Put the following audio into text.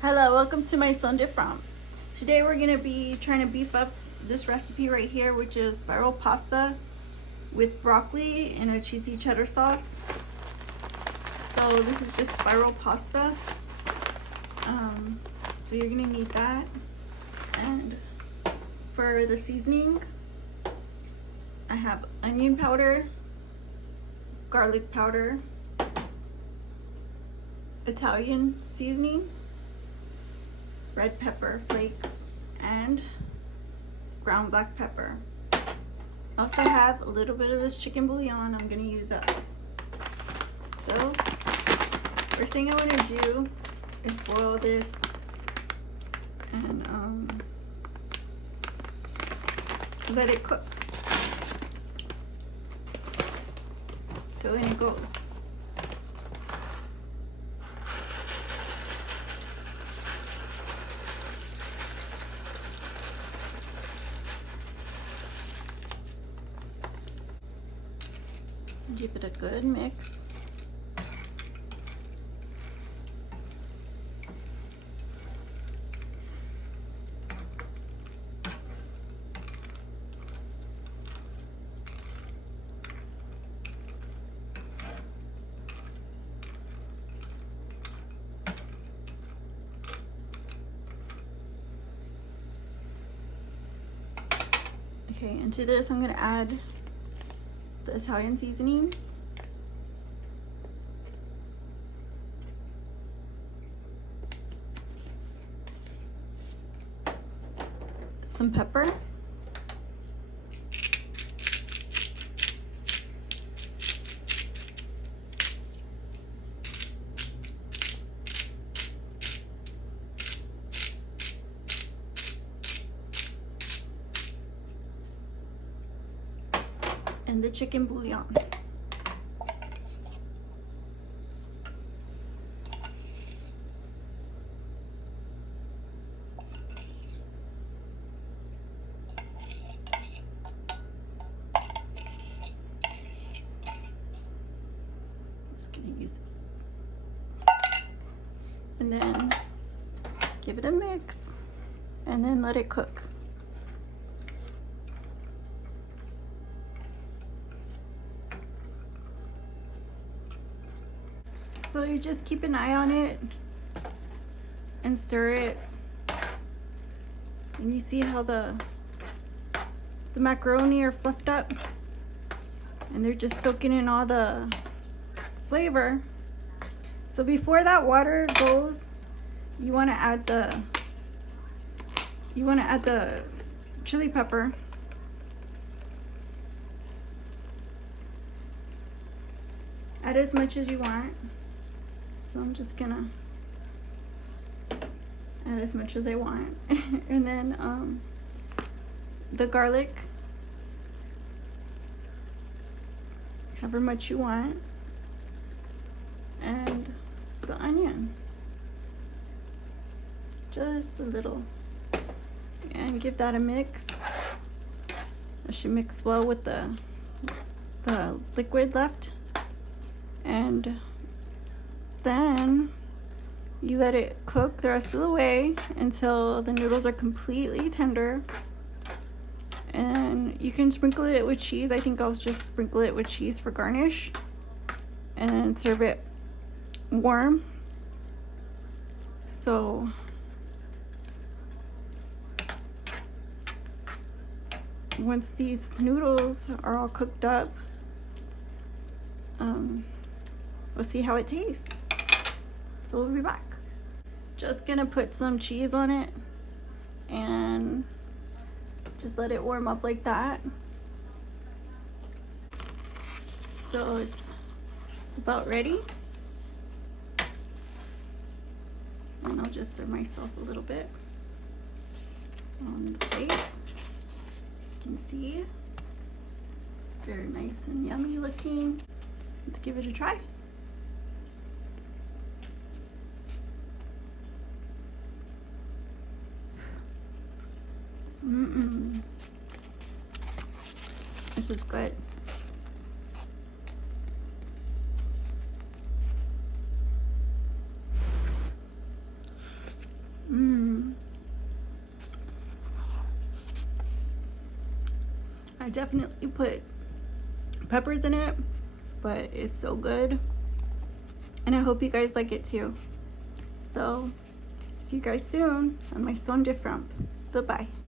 Hello, welcome to my Son de Femme. Today we're going to be trying to beef up this recipe right here, which is spiral pasta with broccoli and a cheesy cheddar sauce. So this is just spiral pasta. So you're going to need that. And for the seasoning, I have onion powder, garlic powder, Italian seasoning, red pepper flakes, and ground black pepper. I also have a little bit of this chicken bouillon I'm going to use up. So first thing I want to do is boil this and let it cook. So in it goes. Give it a good mix. Okay, into this I'm going to add the Italian seasonings. Some pepper. And the chicken bouillon. Just gonna use it. And then give it a mix and then let it cook. So you just keep an eye on it and stir it, and you see how the macaroni are fluffed up and they're just soaking in all the flavor. So before that water goes, you want to add the chili pepper. Add as much as you want. So I'm just gonna add as much as I want. And then the garlic, however much you want, and the onion, just a little, and give that a mix. It should mix well with the liquid left, and then you let it cook the rest of the way until the noodles are completely tender. And you can sprinkle it with cheese. I think I'll just sprinkle it with cheese for garnish, and then serve it warm. So once these noodles are all cooked up, we'll see how it tastes. So we'll be back. Just gonna put some cheese on it and just let it warm up like that. So it's about ready. And I'll just serve myself a little bit on the plate. You can see, very nice and yummy looking. Let's give it a try. This is good. I definitely put peppers in it, but it's so good. And I hope you guys like it too. So, see you guys soon on my Son de Fromp. Bye-bye.